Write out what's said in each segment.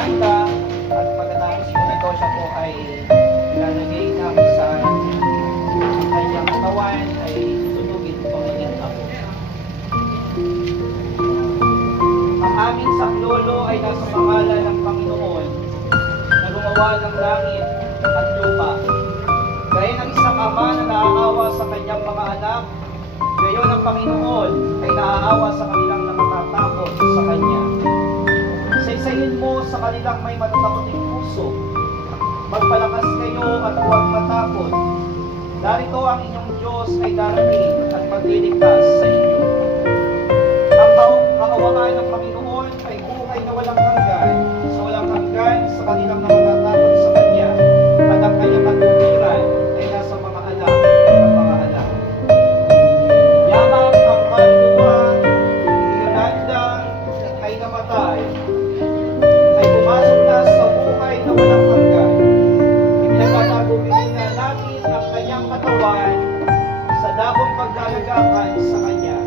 Yolanda, at pagkatapos po nito siya po ay ilalagay na kung saan ang kanyang katawan ay sunugin upang maging apo. Ang aming saklolo ay nasa pangalan ng Panginoon na gumawa ng langit at lupa. Gaya ng isang ama na naaawa sa kanyang mga anak, gayon ang Panginoon ay naaawa sa kanilang nakatatakot sa Kanya. Saysayin mo sa kanilang may matatakoting puso. Magpalakas kayo at huwag matakot. Narito ang inyong Diyos ay darating at magliligtas sa inyo. Ang kahawakan ng Panginoon ay buhay na walang hanggan, sa kanilang nakatatakot sa Kanya, at ang Kanyang katuwiran ay nasa mga anak ng mga anak. Yamang ang kaluluwa ni Yolanda ay namatay, ay pumasok na sa buhay na walang hanggan. Ipinagtatagubilin na namin ang kanyang katawan sa dakong paglalagakan sa Kanya.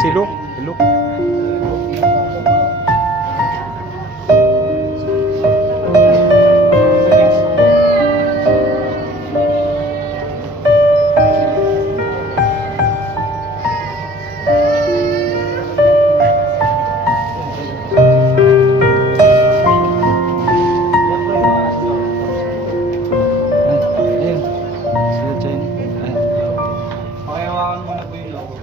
Si Luke. Luke. Ayun. Sila Jen. Ayun. Pakihawakan mo na po yung logo.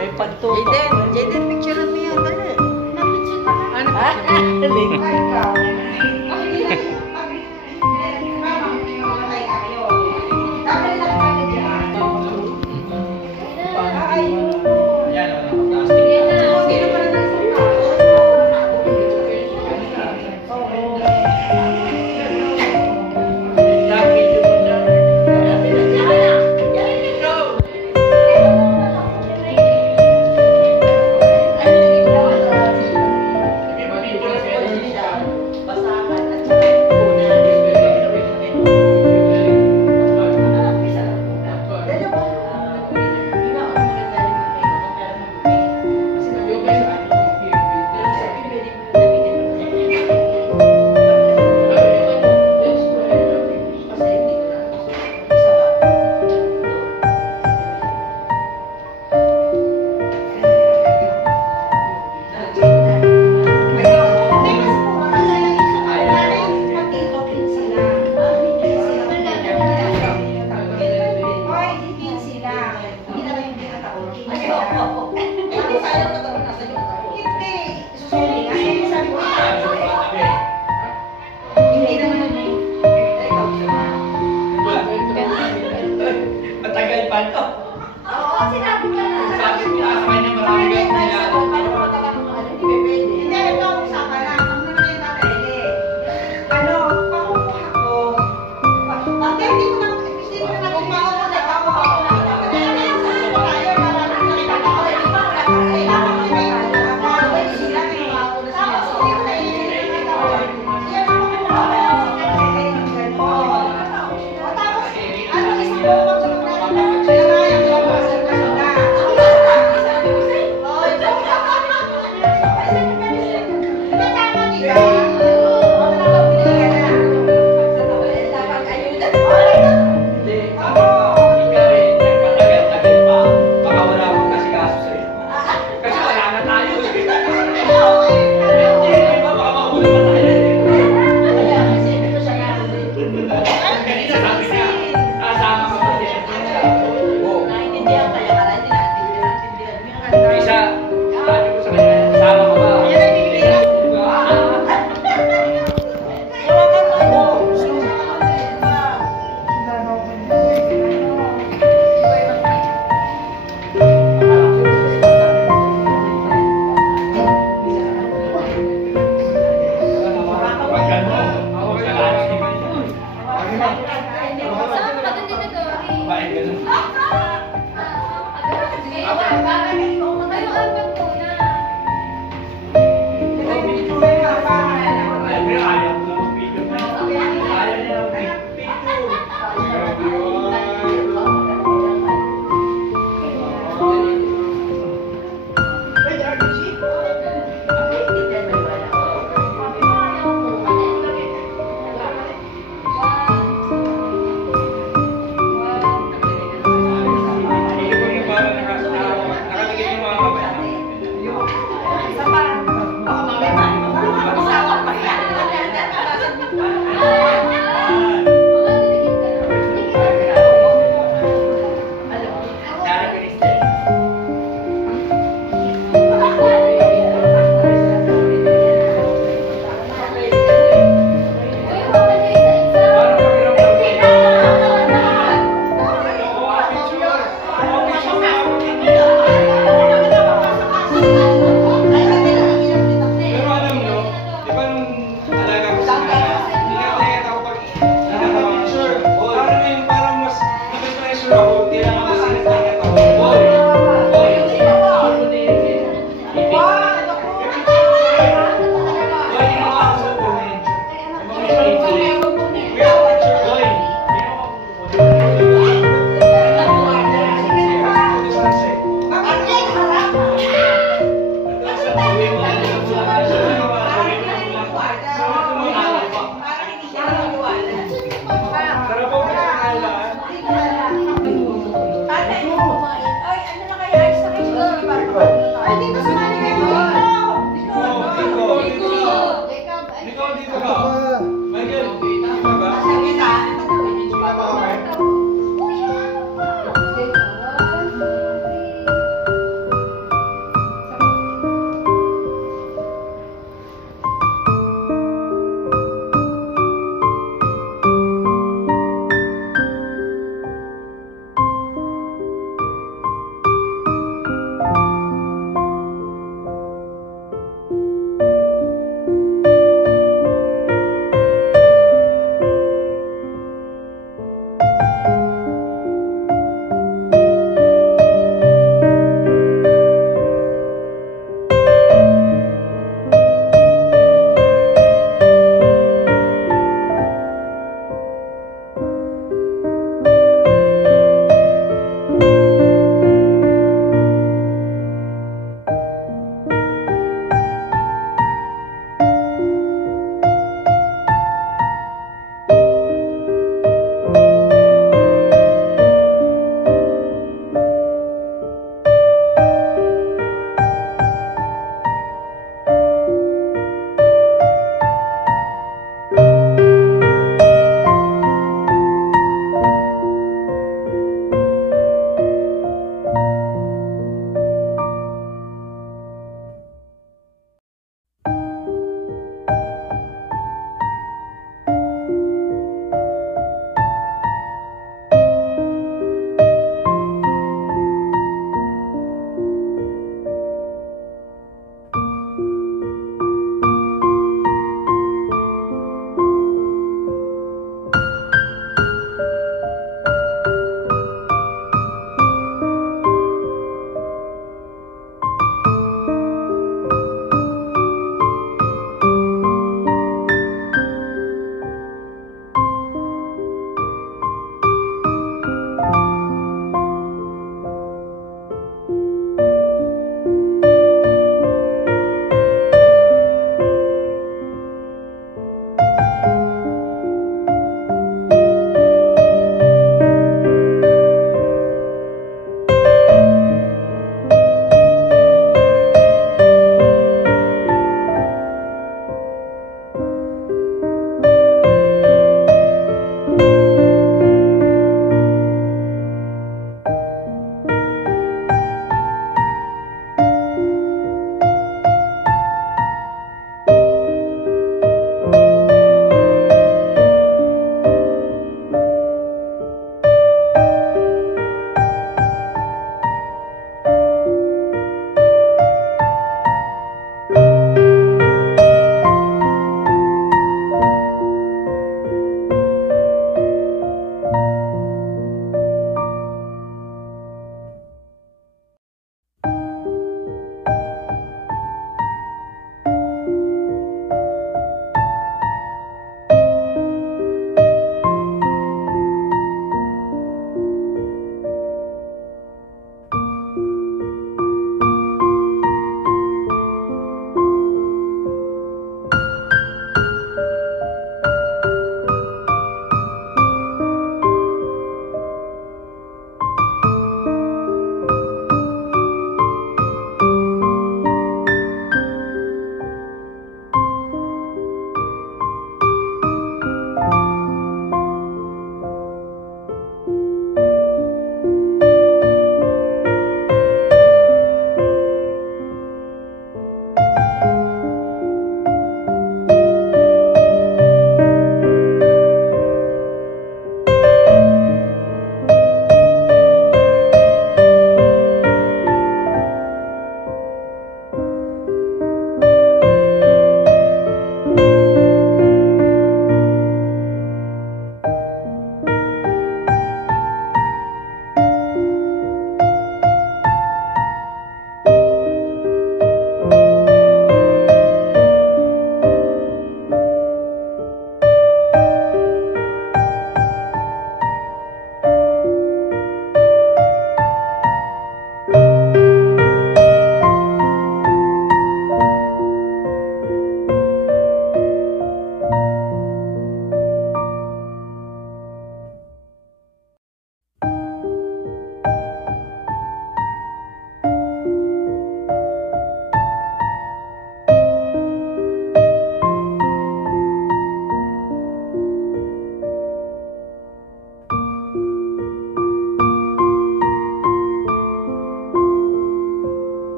May pagtutok. Jaden, picture mo yan, dali. Ano? Ikaw. Ayan, plastic. Matagal pa to. Oo, sinabi ka na. Sabi ko na sa kanya marami Hindi, kang may nila. sagot. Paano mo matagal mo? Hindi pwede. Hindi, ito ang usapan lang. Ang muna yung tatay. Ano, pakukuha ko. Bakit hindi ko na, hindi ko na kumawa ko na ako. Kaya na yung sagot ko tayo. Maraming nakita ko. Hindi pa wala ka. Kailangan ko may kaya. Sila may mga una sila. Tapos, hindi ko na iinit ako. Yan ang mga tapos, ano, isang buwan sa mga Hindi, ikaw eh, nagpatagal-tagal pa. Baka wala akong kasikaso sa'yo. Kasi wala na tayo eh. Hindi, iba baka mahuli pa tayo eh. Kanina sabi niya, kasama ka pa din. Oo. Isa, sabi ko sa kanya, kasama ka ba? Sama ka dun dito, Dory. Bakit ganun? Sige,